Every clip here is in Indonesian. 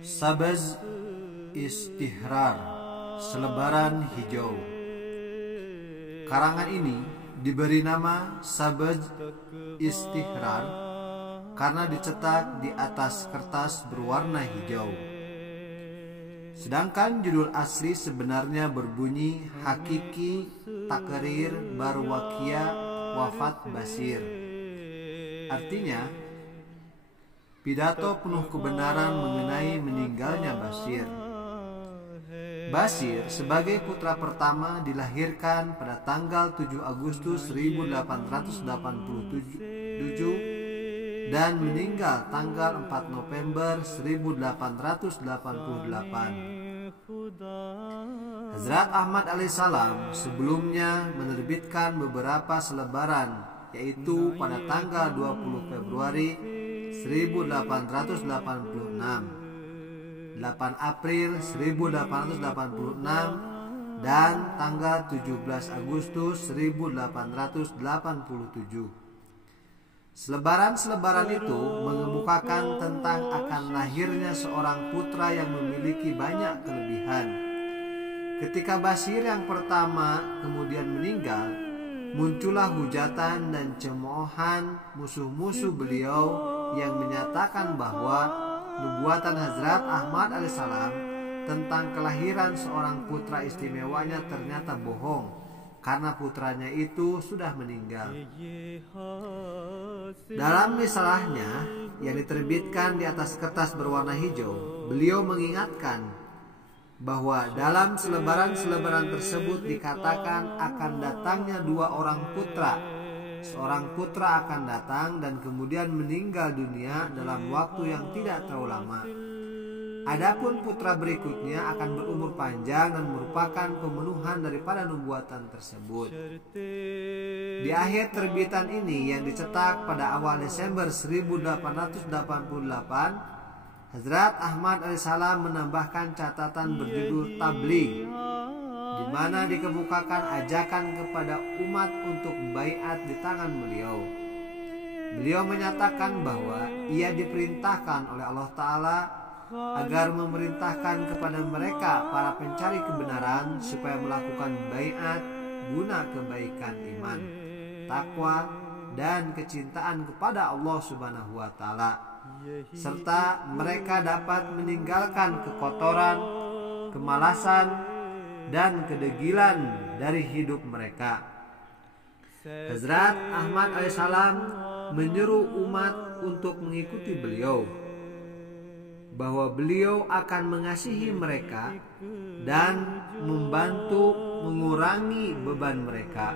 Sabaz Istihrar, selebaran hijau. Karangan ini diberi nama Sabaz Istihrar karena dicetak di atas kertas berwarna hijau. Sedangkan judul asli sebenarnya berbunyi Hakiki Takrir Barwakia Wafat Bashir. Artinya, pidato penuh kebenaran mengenai meninggalnya Bashir. Bashir sebagai putra pertama dilahirkan pada tanggal 7 Agustus 1887 dan meninggal tanggal 4 November 1888. Hazrat Ahmad alaihissalam sebelumnya menerbitkan beberapa selebaran, yaitu pada tanggal 20 Februari 1886, 8 April 1886, dan tanggal 17 Agustus 1887. Selebaran-selebaran itu mengemukakan tentang akan lahirnya seorang putra yang memiliki banyak kelebihan. Ketika Bashir yang pertama kemudian meninggal, muncullah hujatan dan cemoohan musuh-musuh beliau yang menyatakan bahwa nubuatan Hazrat Ahmad alaihissalam tentang kelahiran seorang putra istimewanya ternyata bohong, karena putranya itu sudah meninggal. Dalam risalahnya yang diterbitkan di atas kertas berwarna hijau, beliau mengingatkan bahwa dalam selebaran-selebaran tersebut dikatakan akan datangnya dua orang putra. Seorang putra akan datang dan kemudian meninggal dunia dalam waktu yang tidak terlalu lama. Adapun putra berikutnya akan berumur panjang dan merupakan pemenuhan daripada nubuatan tersebut. Di akhir terbitan ini yang dicetak pada awal Desember 1888, Hazrat Ahmad alaihissalam menambahkan catatan berjudul Tabligh, di mana dikemukakan ajakan kepada umat untuk baiat di tangan beliau. Beliau menyatakan bahwa ia diperintahkan oleh Allah Ta'ala agar memerintahkan kepada mereka para pencari kebenaran supaya melakukan baiat guna kebaikan iman, takwa, dan kecintaan kepada Allah Subhanahu wa Ta'ala, serta mereka dapat meninggalkan kekotoran, kemalasan, dan kedegilan dari hidup mereka. Hazrat Ahmad alaihissalam menyeru umat untuk mengikuti beliau, bahwa beliau akan mengasihi mereka dan membantu mengurangi beban mereka.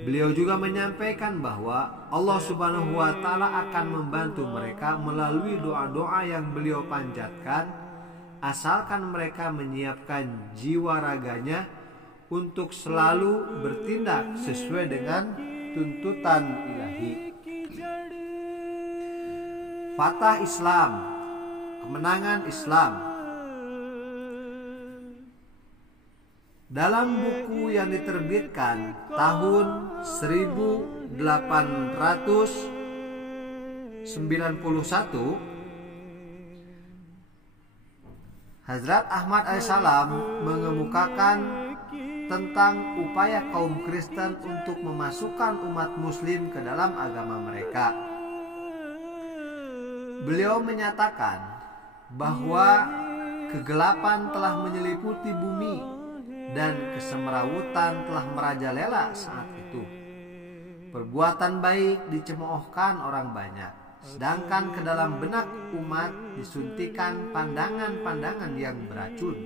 Beliau juga menyampaikan bahwa Allah Subhanahu wa Ta'ala akan membantu mereka melalui doa-doa yang beliau panjatkan, asalkan mereka menyiapkan jiwa raganya untuk selalu bertindak sesuai dengan tuntutan ilahi. Fatah Islam, kemenangan Islam. Dalam buku yang diterbitkan tahun 1891, Hazrat Ahmad alaihissalam mengemukakan tentang upaya kaum Kristen untuk memasukkan umat muslim ke dalam agama mereka. Beliau menyatakan bahwa kegelapan telah menyeliputi bumi dan kesemrawutan telah merajalela saat itu. Perbuatan baik dicemoohkan orang banyak, sedangkan ke dalam benak umat disuntikan pandangan-pandangan yang beracun.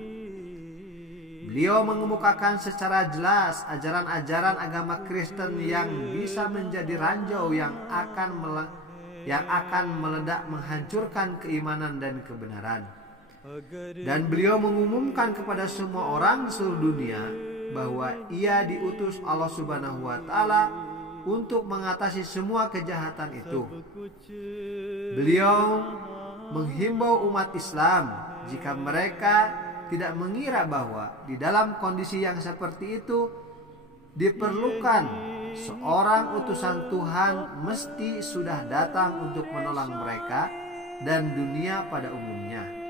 Beliau mengemukakan secara jelas ajaran-ajaran agama Kristen yang bisa menjadi ranjau yang akan meledak menghancurkan keimanan dan kebenaran. Dan beliau mengumumkan kepada semua orang di seluruh dunia bahwa ia diutus Allah Subhanahu wa Ta'ala untuk mengatasi semua kejahatan itu. Beliau menghimbau umat Islam jika mereka tidak mengira bahwa di dalam kondisi yang seperti itu diperlukan seorang utusan Tuhan mesti sudah datang untuk menolong mereka dan dunia pada umumnya.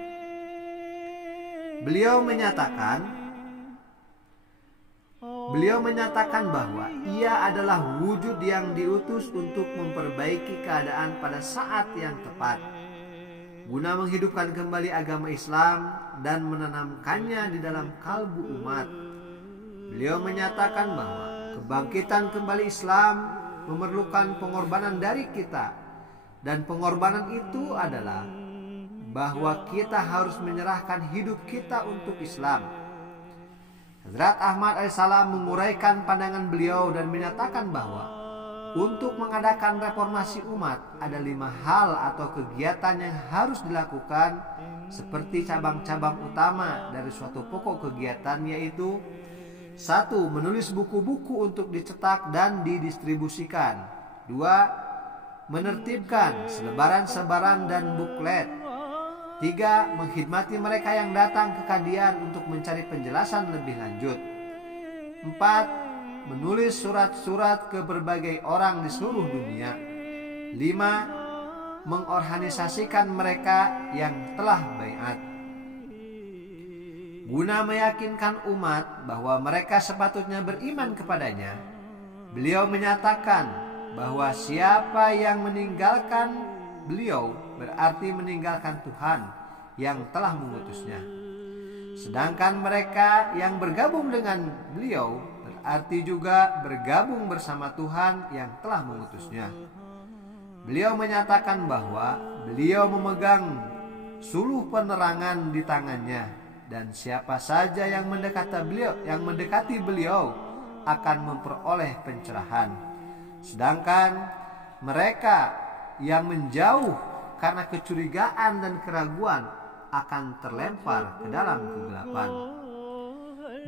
Beliau menyatakan bahwa ia adalah wujud yang diutus untuk memperbaiki keadaan pada saat yang tepat, guna menghidupkan kembali agama Islam dan menanamkannya di dalam kalbu umat. Beliau menyatakan bahwa kebangkitan kembali Islam memerlukan pengorbanan dari kita, dan pengorbanan itu adalah bahwa kita harus menyerahkan hidup kita untuk Islam. Hazrat Ahmad alaihissalam menguraikan pandangan beliau dan menyatakan bahwa untuk mengadakan reformasi umat ada 5 hal atau kegiatan yang harus dilakukan seperti cabang-cabang utama dari suatu pokok kegiatan, yaitu 1. Menulis buku-buku untuk dicetak dan didistribusikan. 2. Menertibkan selebaran-sebaran dan buklet. 3. Mengkhidmati mereka yang datang ke kajian untuk mencari penjelasan lebih lanjut. 4. Menulis surat-surat ke berbagai orang di seluruh dunia. 5. Mengorganisasikan mereka yang telah baiat. Guna meyakinkan umat bahwa mereka sepatutnya beriman kepadanya, beliau menyatakan bahwa siapa yang meninggalkan beliau berarti meninggalkan Tuhan yang telah mengutusnya. Sedangkan mereka yang bergabung dengan beliau berarti juga bergabung bersama Tuhan yang telah mengutusnya. Beliau menyatakan bahwa beliau memegang suluh penerangan di tangannya, dan siapa saja yang mendekati beliau akan memperoleh pencerahan. Sedangkan mereka yang menjauh karena kecurigaan dan keraguan akan terlempar ke dalam kegelapan.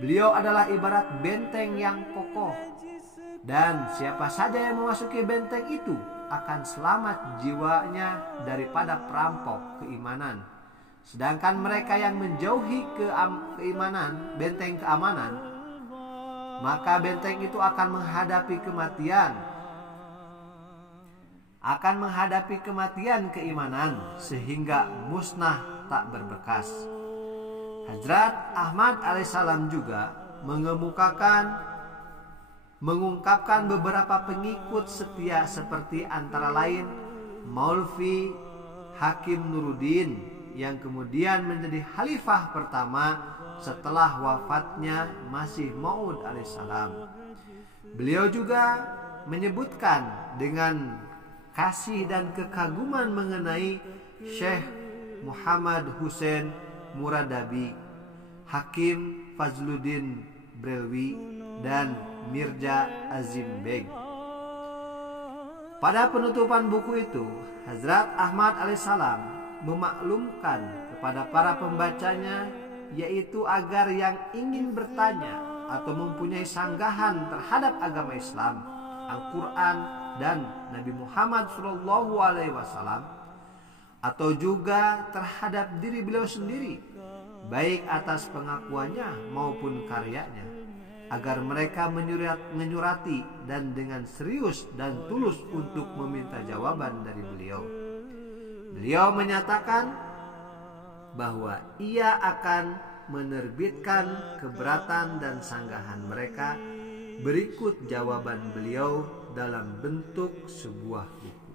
Beliau adalah ibarat benteng yang kokoh, dan siapa saja yang memasuki benteng itu akan selamat jiwanya daripada perampok keimanan. Sedangkan mereka yang menjauhi benteng keamanan, maka benteng itu akan menghadapi kematian keimanan sehingga musnah tak berbekas. Hazrat Ahmad alaihissalam juga mengungkapkan beberapa pengikut setia seperti antara lain Maulvi Hakim Nuruddin yang kemudian menjadi khalifah pertama setelah wafatnya Masih Maud alaihissalam. Beliau juga menyebutkan dengan kasih dan kekaguman mengenai Syekh Muhammad Hussein Muradabi, Hakim Fazluddin Brelwi, dan Mirza Azim Beg. Pada penutupan buku itu, Hazrat Ahmad alaihissalam memaklumkan kepada para pembacanya, yaitu agar yang ingin bertanya atau mempunyai sanggahan terhadap agama Islam, Al-Quran, dan Nabi Muhammad SAW, atau juga terhadap diri beliau sendiri, baik atas pengakuannya maupun karyanya, agar mereka menyurati dan dengan serius dan tulus untuk meminta jawaban dari beliau. Beliau menyatakan bahwa ia akan menerbitkan keberatan dan sanggahan mereka berikut jawaban beliau dalam bentuk sebuah buku.